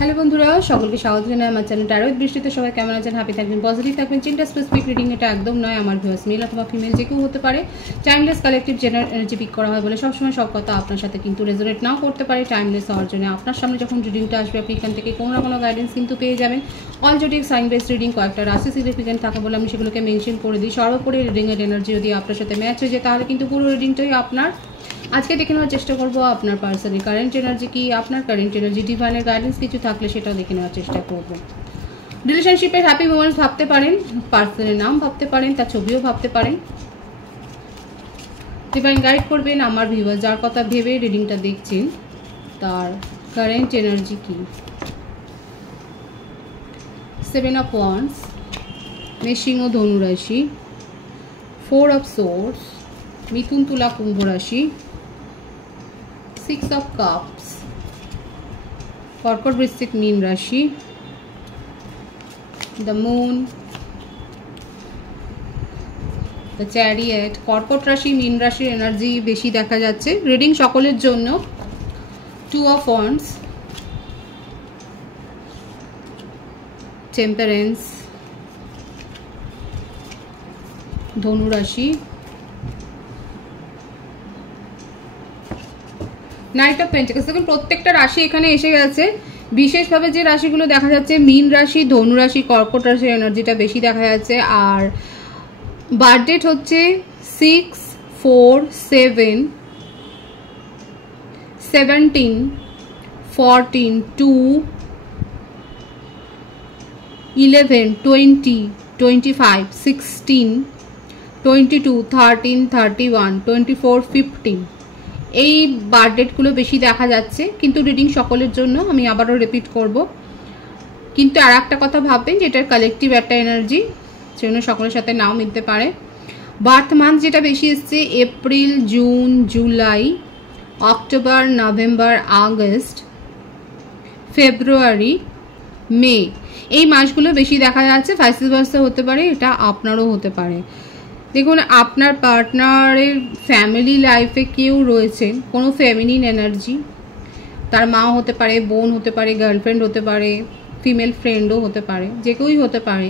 Hello বন্ধুরা, সকলকে স্বাগত জানাই আমার চ্যানেল ট্যারো উইথ বৃষ্টিতে। সবাই কেমন আছেন? হ্যাপি থাকবেন, পজিটিভ থাকবেন। চিন্তা স্পেসিফিক রিডিং এটা একদম নয়। আমার ভিউয়ার্স মেল অথবা ফিমেল যে কেউ হতে পারে। Timeless collective general energy pick করা হয় বলে সবসময় সব কথা আপনার সাথে কিন্তু রেজোনেট নাও করতে পারে। টাইমলেস হওয়ার জন্য আপনার সামনে যখন রিডিংটা আসবে আপনি এখান থেকে কোনো না কোনো গাইডেন্স কিন্তু পেয়ে যাবেন। All zodiac sign based reading কয়েকটা রাশি সিগনিফিকেন্ট থাকে বলে আমি সেগুলোকে মেনশন করে দিই। সর্বোপরি রিডিংয়ের এনার্জি যদি আপনার সাথে ম্যাচ হয়ে যায় তাহলে কিন্তু পুরো রিডিংটাই আপনার। আজকে দেখে নেওয়ার চেষ্টা করবো আপনার পার্সনের কারেন্ট এনার্জি কি, আপনার কারেন্ট এনার্জি ডিভাইনের গাইডেন্স কিছু থাকলে সেটাও দেখে নেওয়ার চেষ্টা করবো। রিলেশনশিপের হ্যাপি মোমেন্টস ভাবতে পারেন, পার্সনের নাম ভাবতে পারেন, তার ছবিও ভাবতে পারেন। ডিভাইন গাইড করবেন আমার ভিউয়ার যার কথা ভেবে রিডিংটা দেখছেন তার কারেন্ট এনার্জি কি। 7 অফ ওয়ান্ডস, মেষ-সিংহ ধনু রাশি, 4 অফ সোর্ডস, মিথুন তুলা কুম্ভ রাশি, 6 অফ কাপস, কর্কট বৃশ্চিক মীন রাশি, দ্য মুন, দ্য চ্যারিয়েট। কর্কট রাশি মীন রাশির এনার্জি বেশি দেখা যাচ্ছে রিডিং সকলের জন্য। 2 অফ ওয়ান্ডস, টেম্পারেন্স, ধনু রাশি, নাইট অফ পেন্টাকলস। দেখুন প্রত্যেকটা রাশি এখানে এসে গেছে। বিশেষভাবে যে রাশিগুলো দেখা যাচ্ছে মীন রাশি, ধনু রাশি, কর্কট রাশির এনার্জিটা বেশি দেখা যাচ্ছে। আর বার্থডেট হচ্ছে 6, 4, 7, 17, 14, 2, 11, 20, 25, 16, 22, 13, 31, 24, 15 এই বার্থডেটগুলো বেশি দেখা যাচ্ছে। কিন্তু রিডিং সকলের জন্য, আমি আবারও রিপিট করব। কিন্তু আর একটা কথা ভাববেন যে এটার কালেকটিভ একটা এনার্জি, সেজন্য সকলের সাথে নাও মিলতে পারে। বার্থ মান্থ যেটা বেশি এসছে April, June, July, October, November, August, February, May এই মাসগুলো বেশি দেখা যাচ্ছে। ভাইস ভার্সা হতে পারে, এটা আপনারও হতে পারে। দেখুন আপনার পার্টনারের ফ্যামিলি লাইফে কেউ রয়েছেন, কোনো ফেমিনিন এনার্জি, তার মা হতে পারে, বোন হতে পারে, গার্লফ্রেন্ড হতে পারে, ফিমেল ফ্রেন্ডও হতে পারে, যে কেউই হতে পারে,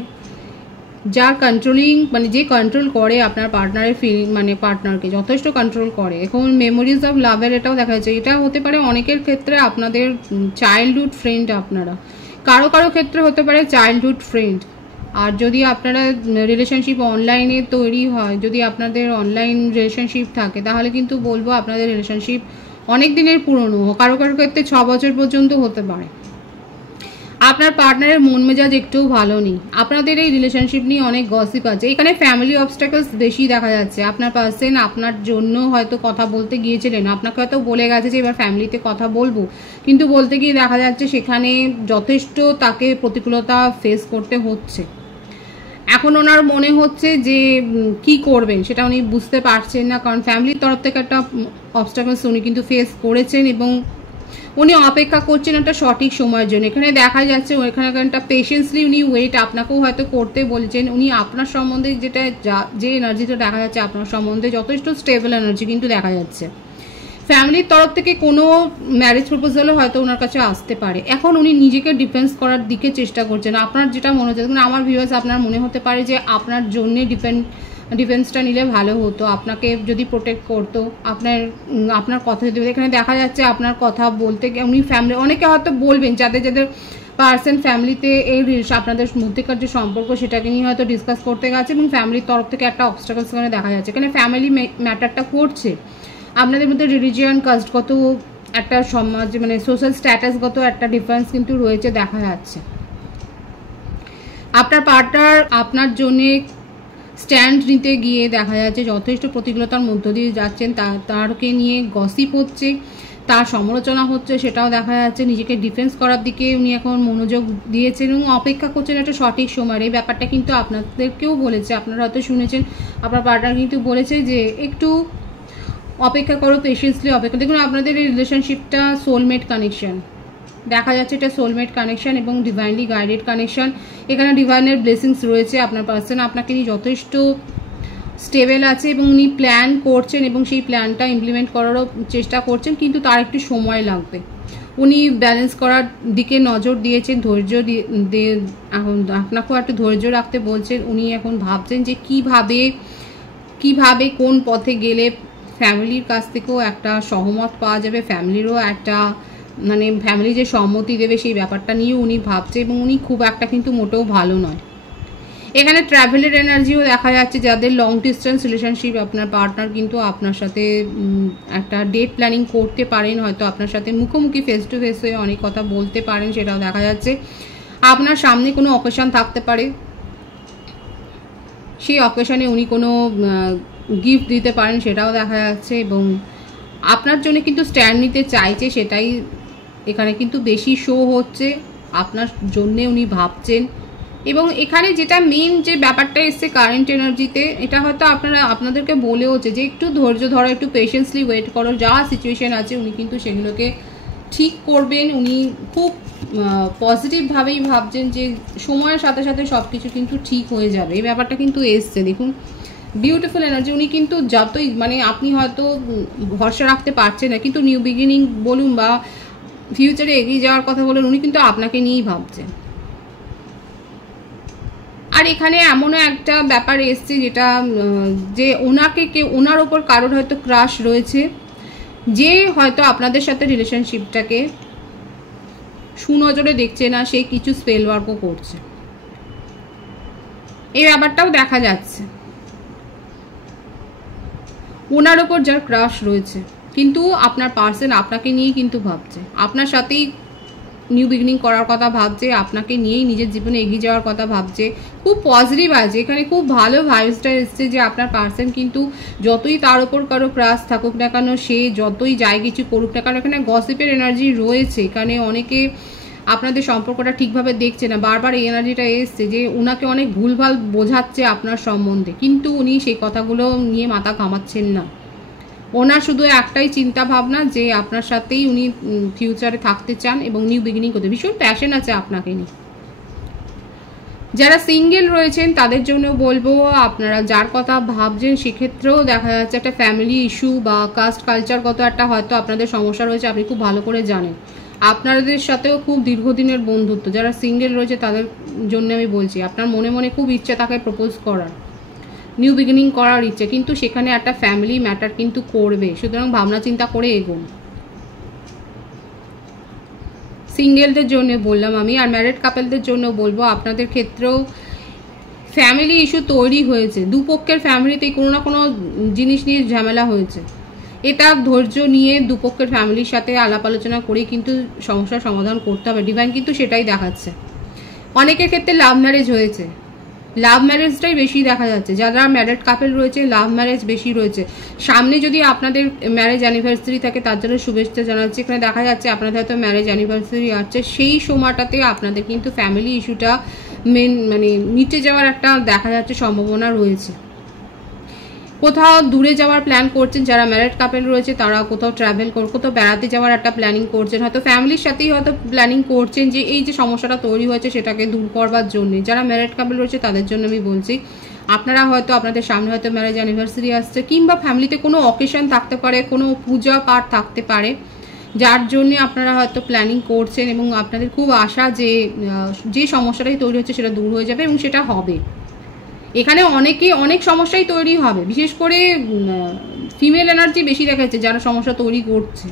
যার কন্ট্রোলিং মানে যে কন্ট্রোল করে আপনার পার্টনারের মানে পার্টনারকে যথেষ্ট কন্ট্রোল করে। এখন মেমোরিজ অফ লাভের এটাও দেখা যাচ্ছে। এটা হতে পারে অনেকের ক্ষেত্রে আপনাদের চাইল্ডহুড ফ্রেন্ড, আপনারা কারো কারো ক্ষেত্রে হতে পারে চাইল্ডহুড ফ্রেন্ড। আর যদি আপনারা রিলেশনশিপ অনলাইনে তৈরি হয়, যদি আপনাদের অনলাইন রিলেশনশিপ থাকে তাহলে কিন্তু বলবো আপনাদের রিলেশনশিপ অনেক দিনের পুরনো, কারো কারো ক্ষেত্রে 6 বছর পর্যন্ত হতে পারে। আপনার পার্টনারের মন মেজাজ একটুও ভালো নেই, আপনাদের এই রিলেশনশিপ নিয়ে অনেক গসিপ আছে। এখানে ফ্যামিলি অবস্ট্যাকলস বেশি দেখা যাচ্ছে। আপনার পার্সন আপনার জন্য হয়তো কথা বলতে গিয়েছিলেন, আপনাকে হয়তো বলে গেছে যে এবার ফ্যামিলিতে কথা বলবো, কিন্তু বলতে গিয়ে দেখা যাচ্ছে সেখানে যথেষ্ট তাকে প্রতিকূলতা ফেস করতে হচ্ছে। এখন ওনার মনে হচ্ছে যে কি করবেন সেটা উনি বুঝতে পারছেন না, কারণ ফ্যামিলির তরফ থেকে একটা অবস্ট্যাকলস উনি কিন্তু ফেস করেছেন এবং উনি অপেক্ষা করছেন একটা সঠিক সময়ের জন্য। এখানে দেখা যাচ্ছে ওইখানে একটা পেশেন্সলি উনি ওয়েট আপনাকেও হয়তো করতে বলছেন। উনি আপনার সম্বন্ধে যে এনার্জিটা দেখা যাচ্ছে আপনার সম্বন্ধে যথেষ্ট স্টেবল এনার্জি কিন্তু দেখা যাচ্ছে। ফ্যামিলির তরফ থেকে কোনো ম্যারেজ প্রপোজালও হয়তো ওনার কাছে আসতে পারে। এখন উনি নিজেকে ডিফেন্স করার দিকে চেষ্টা করছেন। আপনার যেটা মনে হচ্ছে, আমার ভিউয়ার্স আপনার মনে হতে পারে যে আপনার জন্যে ডিফেন্সটা নিলে ভালো হতো, আপনাকে যদি প্রোটেক্ট করতো, আপনার কথা যদি এখানে দেখা যাচ্ছে আপনার কথা বলতে গিয়ে উনি ফ্যামিলি অনেকে হয়তো বলবেন, যাদের যাদের পার্সন ফ্যামিলিতে এই আপনাদের মধ্যেকার যে সম্পর্ক সেটাকে নিয়ে হয়তো ডিসকাস করতে গেছে এবং ফ্যামিলির তরফ থেকে একটা অবস্ট্যাকলস এখানে দেখা যাচ্ছে। এখানে ফ্যামিলি ম্যাটারটা করছে। আপনাদের মধ্যে রিলিজিয়ান কাস্টগত একটা সমাজ মানে সোশ্যাল স্ট্যাটাসগত একটা ডিফারেন্স কিন্তু রয়েছে দেখা যাচ্ছে। আপনার পার্টনার আপনার জন্যে স্ট্যান্ড নিতে গিয়ে দেখা যাচ্ছে যথেষ্ট প্রতিকূলতার মধ্য দিয়ে যাচ্ছেন। তারকে নিয়ে গসিপ হচ্ছে, তার সমালোচনা হচ্ছে, সেটাও দেখা যাচ্ছে। নিজেকে ডিফেন্স করার দিকে উনি এখন মনোযোগ দিয়েছেন এবং অপেক্ষা করছেন একটা সঠিক সময়। এই ব্যাপারটা কিন্তু আপনাদেরকেও বলেছে, আপনারা হয়তো শুনেছেন, আপনার পার্টনার কিন্তু বলেছে যে একটু অপেক্ষা করো, পেশেন্সলি অপেক্ষা। দেখুন আপনাদের এই রিলেশনশিপটা সোলমেট কানেকশন দেখা যাচ্ছে, এটা সোলমেট কানেকশন এবং ডিভাইনলি গাইডেড কানেকশন। এখানে ডিভাইনের ব্লেসিংস রয়েছে। আপনার পার্সন আপনাকে নিয়ে যথেষ্ট স্টেবল আছে এবং উনি প্ল্যান করছেন এবং সেই প্ল্যানটা ইমপ্লিমেন্ট করারও চেষ্টা করছেন, কিন্তু তার একটু সময় লাগবে। উনি ব্যালেন্স করার দিকে নজর দিয়েছেন, ধৈর্য দিয়ে এখন আপনাকেও একটু ধৈর্য রাখতে বলছেন। উনি এখন ভাবছেন যে কিভাবে কোন পথে গেলে ফ্যামিলির কাছ থেকেও একটা সহমত পাওয়া যাবে, ফ্যামিলিরও একটা মানে ফ্যামিলি যে সম্মতি দেবে সেই ব্যাপারটা নিয়ে উনি ভাবছে, এবং উনি খুব একটা কিন্তু মোটেও ভালো নয়। এখানে ট্রাভেলের এনার্জিও দেখা যাচ্ছে, যাদের লং ডিস্টেন্স রিলেশনশিপ আপনার পার্টনার কিন্তু আপনার সাথে একটা ডেট প্ল্যানিং করতে পারেন, হয়তো আপনার সাথে মুখোমুখি ফেস টু ফেস হয়ে অনেক কথা বলতে পারেন, সেটাও দেখা যাচ্ছে। আপনার সামনে কোনো অকেশন থাকতে পারে, সেই অকেশনে উনি কোনো গিফট দিতে পারেন, সেটাও দেখা যাচ্ছে, এবং আপনার জন্য কিন্তু স্ট্যান্ড নিতে চাইছে, সেটাই এখানে কিন্তু বেশি শো হচ্ছে। আপনার জন্যে উনি ভাবছেন, এবং এখানে যেটা মেন যে ব্যাপারটা এসছে কারেন্ট এনার্জিতে, এটা হয়তো আপনাদেরকে বলেওছে যে একটু ধৈর্য ধরো, একটু পেশেন্সলি ওয়েট করো, যা সিচুয়েশন আছে উনি কিন্তু সেগুলোকে ঠিক করবেন। উনি খুব পজিটিভভাবেই ভাবছেন যে সময়ের সাথে সাথে সব কিছু কিন্তু ঠিক হয়ে যাবে, এই ব্যাপারটা কিন্তু এসছে। দেখুন বিউটিফুল এনার্জি। উনি কিন্তু যতই মানে আপনি হয়তো ভরসা রাখতে পারছেন না, কিন্তু নিউ বিগিনিং বলুন বা ফিউচারে এগিয়ে যাওয়ার কথা বলুন, উনি কিন্তু আপনাকে নিয়েই ভাবছেন। আর এখানে এমনও একটা ব্যাপার এসছে যেটা যে ওনার ওপর কারোর হয়তো ক্রাশ রয়েছে, যে হয়তো আপনাদের সাথে রিলেশনশিপটাকে সুনজরে দেখছে না, সে কিছু স্পেল ওয়ার্কও করছে, এই ব্যাপারটাও দেখা যাচ্ছে। ওনার ওপর যার ক্রাশ রয়েছে, কিন্তু আপনার পার্সন আপনাকে নিয়েই কিন্তু ভাবছে, আপনার সাথেই নিউ বিগিনিং করার কথা ভাবছে, আপনাকে নিয়েই নিজের জীবনে এগিয়ে যাওয়ার কথা ভাবছে। খুব পজিটিভ আছে এখানে, খুব ভালো ভাইবসটা এসছে যে আপনার পার্সন কিন্তু যতই তার ওপর কারো ক্রাশ থাকুক না কেন, সে যতই যায় কিছু করুক না কেন, এখানে গসিপের এনার্জি রয়েছে। এখানে অনেকে আপনাদের সম্পর্কটা ঠিকভাবে দেখছে না, বারবার এই এনার্জিটা এসছে যে উনাকে অনেক ভুলভাল বোঝাচ্ছে আপনার সম্বন্ধে, কিন্তু উনি সেই কথাগুলো নিয়ে মাথা ঘামাচ্ছেন না। ওনার শুধু একটাই চিন্তা ভাবনা যে আপনার সাথেই উনি ফিউচারে থাকতে চান এবং নিউ বিগিনিং করতে ভীষণ প্যাশন আছে আপনাকে নিয়ে। যারা সিঙ্গেল রয়েছেন তাদের জন্য বলবো, আপনারা যার কথা ভাবছেন সেক্ষেত্রেও দেখা যাচ্ছে একটা ফ্যামিলি ইস্যু বা কাস্ট কালচারগত একটা হয়তো আপনাদের সমস্যা রয়েছে, আপনি খুব ভালো করে জানেন। আপনাদের সাথেও খুব দীর্ঘদিনের বন্ধুত্ব, যারা সিঙ্গেল রয়েছে তাদের জন্য আমি বলছি, আপনার মনে মনে খুব ইচ্ছে তাকে প্রপোজ করার, নিউ বিগিনিং করার ইচ্ছে, কিন্তু সেখানে একটা ফ্যামিলি ম্যাটার কিন্তু করবে, সুতরাং ভাবনা চিন্তা করে এগোন। সিঙ্গেলদের জন্য বললাম আমি, আর ম্যারিড কাপলদের জন্য বলবো আপনাদের ক্ষেত্রেও ফ্যামিলি ইস্যু তৈরি হয়েছে, দুপক্ষের ফ্যামিলিতেই কোনো না কোনো জিনিস নিয়ে ঝামেলা হয়েছে। এটা ধৈর্য নিয়ে দুপক্ষের ফ্যামিলির সাথে আলাপ আলোচনা করে কিন্তু সমস্যার সমাধান করতে হবে, ডিভাইন কিন্তু সেটাই দেখাচ্ছে। অনেকের ক্ষেত্রে লাভ ম্যারেজ হয়েছে, লাভ ম্যারেজটাই বেশি দেখা যাচ্ছে, যারা ম্যারিড কাপল রয়েছে লাভ ম্যারেজ বেশি রয়েছে। সামনে যদি আপনাদের ম্যারেজ অ্যানিভার্সারি থাকে তার জন্য শুভেচ্ছা জানাচ্ছি। এখানে দেখা যাচ্ছে আপনাদের হয়তো ম্যারেজ অ্যানিভার্সারি আসছে, সেই সময়টাতে আপনাদের কিন্তু ফ্যামিলি ইস্যুটা মানে মিটে যাওয়ার একটা দেখা যাচ্ছে সম্ভাবনা রয়েছে। কোথাও দূরে যাওয়ার প্ল্যান করছেন, যারা ম্যারিড কাপল রয়েছে তারা কোথাও ট্রাভেল কোথাও বেড়াতে যাওয়ার একটা প্ল্যানিং করছেন, হয়তো ফ্যামিলির সাথেই হয়তো প্ল্যানিং করছেন যে এই যে সমস্যাটা তৈরি হয়েছে সেটাকে দূর করবার জন্য। যারা ম্যারিড কাপল রয়েছে তাদের জন্য আমি বলছি, আপনারা হয়তো আপনাদের সামনে হয়তো ম্যারেজ অ্যানিভার্সারি আসছে, কিংবা ফ্যামিলিতে কোনো অকেশন থাকতে পারে, কোনো পূজা পাঠ থাকতে পারে, যার জন্য আপনারা হয়তো প্ল্যানিং করছেন, এবং আপনাদের খুব আশা যে সমস্যাটাই তৈরি হচ্ছে সেটা দূর হয়ে যাবে এবং সেটা হবে। এখানে অনেক সমস্যাই তৈরি হবে, বিশেষ করে ফিমেল এনার্জি বেশি দেখা যাচ্ছে যারা সমস্যা তৈরি করছে,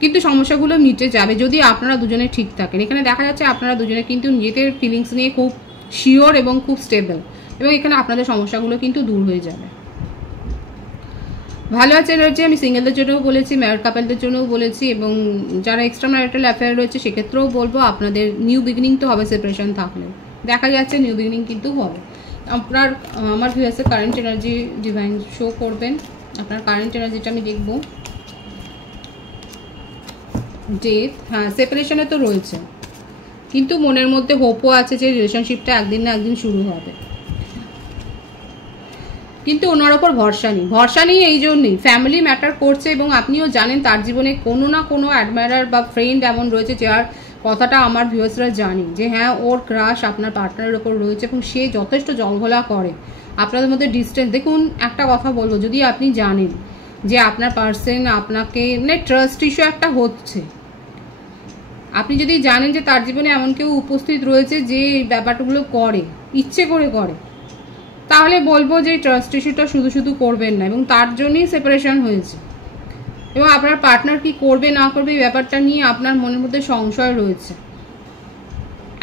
কিন্তু সমস্যাগুলো মিটে যাবে যদি আপনারা দুজনে ঠিক থাকেন। এখানে দেখা যাচ্ছে আপনারা দুজনে কিন্তু নিজেদের ফিলিংস নিয়ে খুব শিওর এবং খুব স্টেবল, এবং এখানে আপনাদের সমস্যাগুলো কিন্তু দূর হয়ে যাবে। ভালো আছে এনার্জি। আমি সিঙ্গেলদের জন্যও বলেছি, ম্যারিড কাপলদের জন্যও বলেছি, এবং যারা এক্সট্রা ম্যারিটাল অ্যাফেয়ার রয়েছে সেক্ষেত্রেও বলবো আপনাদের নিউ বিগিনিং তো হবে, সেপারেশন থাকলে দেখা যাচ্ছে নিউ বিগিনিং কিন্তু হবে। আমার ভিউয়ার্সের কারেন্ট এনার্জি ডিভাইন শো করবেন, আপনার কারেন্ট এনার্জিটা আমি দেখব। ডেথ, হ্যাঁ সেপারেশনে তো রয়েছে, কিন্তু মনের মধ্যে হোপও আছে যে রিলেশনশিপটা একদিন না একদিন শুরু হবে, কিন্তু ওনার ওপর ভরসা নেই এই জন্যই ফ্যামিলি ম্যাটার করছে, এবং আপনিও জানেন তার জীবনে কোনো না কোনো অ্যাডমায়ারার বা ফ্রেন্ড এমন রয়েছে যার কথাটা আমার ভিউয়ার্সরা জানি যে হ্যাঁ ওর ক্রাশ আপনার পার্টনারের ওপর রয়েছে, এবং সে যথেষ্ট জলঘোলা করে আপনাদের মধ্যে ডিস্টেন্স। দেখুন একটা কথা বলবো, যদি আপনি জানেন যে আপনার পার্সন আপনাকে মানে ট্রাস্ট ইস্যু একটা হচ্ছে, আপনি যদি জানেন যে তার জীবনে এমন কেউ উপস্থিত রয়েছে যে এই ব্যাপারগুলো করে, ইচ্ছে করে করে, তাহলে বলবো যে ট্রাস্ট ইস্যুটা শুধু শুধু করবেন না, এবং তার জন্যই সেপারেশন হয়েছে। এবং আপনার পার্টনার কি করবে না করবে এই ব্যাপারটা নিয়ে আপনার মনের মধ্যে সংশয় রয়েছে।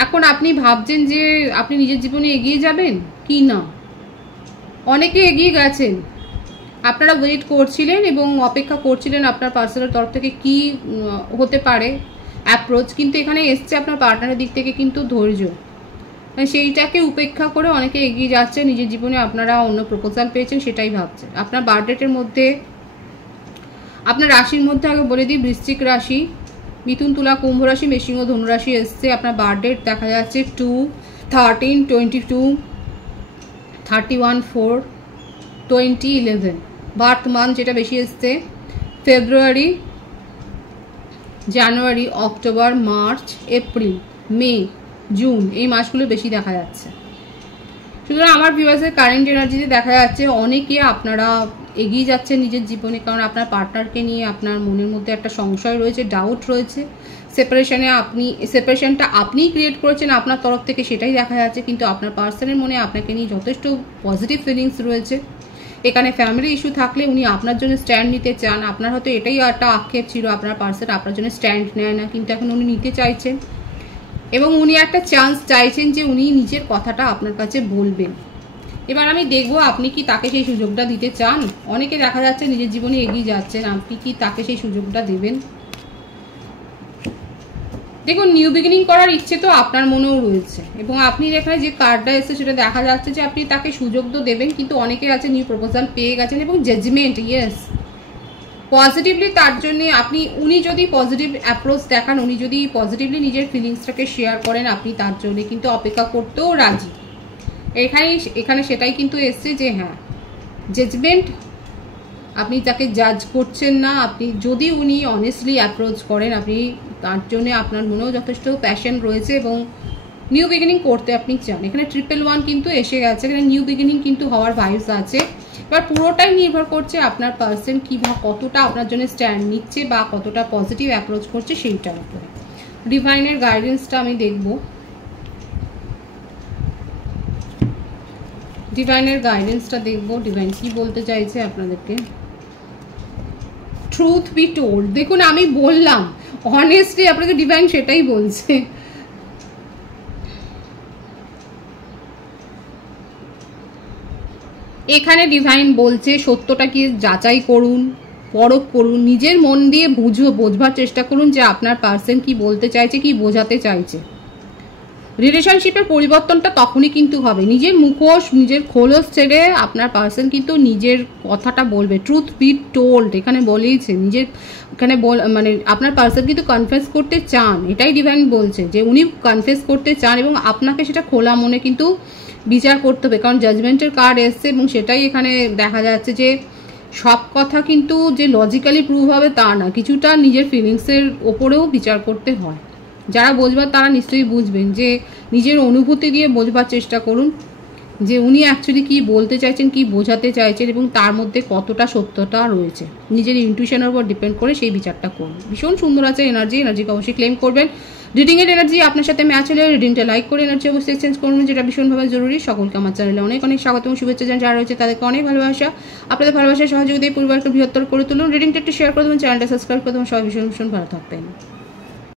এখন আপনি ভাবছেন যে আপনি নিজের জীবনে এগিয়ে যাবেন কি না। অনেকে এগিয়ে গেছেন, আপনারা ওয়েট করছিলেন এবং অপেক্ষা করছিলেন আপনার পার্সনের তরফ থেকে কি হতে পারে অ্যাপ্রোচ, কিন্তু এখানে এসছে আপনার পার্টনারের দিক থেকে কিন্তু ধৈর্য, সেইটাকে উপেক্ষা করে অনেকে এগিয়ে যাচ্ছে নিজের জীবনে। আপনারা অন্য প্রপোজাল পেয়েছেন সেটাই ভাবছেন। আপনার বার্থডেটের মধ্যে, আপনার রাশির মধ্যে আগে বলে দিই, বৃশ্চিক রাশি, মিথুন, তুলা, কুম্ভ রাশি, মেষিংহ, ধনুরাশি এসছে। আপনার বার্থডেট দেখা যাচ্ছে 2, 13, 22, 31, 4, 20, 11। বার্থ মান্থ যেটা বেশি এসছে ফেব্রুয়ারি, জানুয়ারি, অক্টোবর, মার্চ, এপ্রিল, মে, জুন, এই মাসগুলো বেশি দেখা যাচ্ছে। সুতরাং আমার ভিউয়ার্সের কারেন্ট এনার্জিতে দেখা যাচ্ছে অনেকে আপনারা এগিয়ে যাচ্ছেন নিজের জীবনে, কারণ আপনার পার্টনারকে নিয়ে আপনার মনের মধ্যে একটা সংশয় রয়েছে, ডাউট রয়েছে। সেপারেশনটা আপনিই ক্রিয়েট করেছেন আপনার তরফ থেকে, সেটাই দেখা যাচ্ছে। কিন্তু আপনার পার্সনের মনে আপনাকে নিয়ে যথেষ্ট পজিটিভ ফিলিংস রয়েছে। এখানে ফ্যামিলি ইস্যু থাকলে উনি আপনার জন্য স্ট্যান্ড নিতে চান। আপনার হয়তো এটাই একটা আক্ষেপ ছিল আপনার পার্সন আপনার জন্য স্ট্যান্ড নেয় না, কিন্তু এখন উনি নিতে চাইছেন এবং উনি একটা চান্স চাইছেন যে উনি নিজের কথাটা আপনার কাছে বলবেন। এবার আমি দেখব আপনি কি তাকে সেই সুযোগটা দিতে চান। অনেকে দেখা যাচ্ছে নিজের জীবনে এগিয়ে যাচ্ছেন, আপনি কি তাকে সেই সুযোগটা দেবেন। দেখুন, নিউ বিগিনিং করার ইচ্ছে তো আপনার মনেও রয়েছে, এবং আপনি এখানে যে কার্ডটা এসেছে সেটা দেখা যাচ্ছে যে আপনি তাকে সুযোগ তো দেবেন, কিন্তু অনেকে আছে নিউ প্রপোজাল পেয়ে গেছেন এবং জাজমেন্ট, ইয়েস, পজিটিভলি তার জন্য উনি যদি পজিটিভ অ্যাপ্রোচ দেখান, উনি যদি পজিটিভলি নিজের ফিলিংসটাকে শেয়ার করেন, আপনি তার জন্য কিন্তু অপেক্ষা করতেও রাজি। এখানে সেটাই কিন্তু এসছে যে হ্যাঁ, জাজমেন্ট, আপনি তাকে জাজ করছেন না। আপনি যদি উনি অনেস্টলি অ্যাপ্রোচ করেন, আপনি তার জন্য আপনার মনেও যথেষ্ট প্যাশন রয়েছে এবং নিউ বিগিনিং করতে আপনি চান। এখানে 111 কিন্তু এসে গেছে, এখানে নিউ বিগিনিং কিন্তু হওয়ার ভাইবস আছে। এবার পুরোটাই নির্ভর করছে আপনার পার্সন কি বা কতটা আপনার জন্য স্ট্যান্ড নিচ্ছে বা কতটা পজিটিভ অ্যাপ্রোচ করছে সেইটার উপরে। ডিভাইনের গাইডেন্সটা আমি দেখব। ডিভাইনের গাইডেন্সটা দেখব, ডিভাইন কি বলতে চাইছে আপনাদেরকে। ট্রুথ বি টোল্ড, দেখুন আমি বললাম অনেস্টলি আপনাকে ডিভাইন সেটাই বলছে। এখানে ডিভাইন বলছে সত্যটাকে যাচাই করুন, পরখ করুন, নিজের মন দিয়ে বোঝবার চেষ্টা করুন যে আপনার পার্সন কি বলতে চাইছে, কি বোঝাতে চাইছে। রিলেশনশিপের পরিবর্তনটা তখনই কিন্তু হবে, নিজের মুখোশ, নিজের খোলস ছেড়ে আপনার পার্সন কিন্তু নিজের কথাটা বলবে। ট্রুথ বি টোল্ড এখানে বলেইছে, নিজের এখানে মানে আপনার পার্সন কিন্তু কনফেস করতে চান, এটাই ডিভাইন বলছে যে উনি কনফেস করতে চান এবং আপনাকে সেটা খোলা মনে কিন্তু বিচার করতে হবে, কারণ জাজমেন্টের কার্ড এসছে এবং সেটাই এখানে দেখা যাচ্ছে যে সব কথা কিন্তু যে লজিক্যালি প্রুভ হবে তা না, কিছুটা নিজের ফিলিংসের ওপরেও বিচার করতে হয়। যারা বোঝবার তারা নিশ্চয়ই বুঝবেন, যে নিজের অনুভূতি দিয়ে বোঝবার চেষ্টা করুন যে উনি অ্যাকচুয়ালি কি বলতে চাইছেন, কি বোঝাতে চাইছেন এবং তার মধ্যে কতটা সত্যতা রয়েছে। নিজের ইনটিউশনের উপর ডিপেন্ড করে সেই বিচারটা করুন। ভীষণ সুন্দর আছে এনার্জিকে অবশ্যই ক্লেম করবেন। রিডিংয়ের এনার্জি আপনার সাথে ম্যাচ হলে রিডিংটা লাইক করে এনার্জি অবশ্যই এক্সচেঞ্জ করুন, যেটা ভীষণভাবে জরুরি। সকলকে আমার চ্যানেলে অনেক অনেক স্বাগত এবং শুভেচ্ছা জানান। যারা রয়েছে তাদেরকে অনেক ভালোবাসা। আপনাদের ভালোবাসার সহযোগিতা পরিবারকে বৃহত্তর করে তুলুন। রিডিংটা একটু শেয়ার করে দেবেন, চ্যানেলটা সাবস্ক্রাইব করে দেবেন। সবাই ভীষণ ভীষণ ভালো থাকবেন।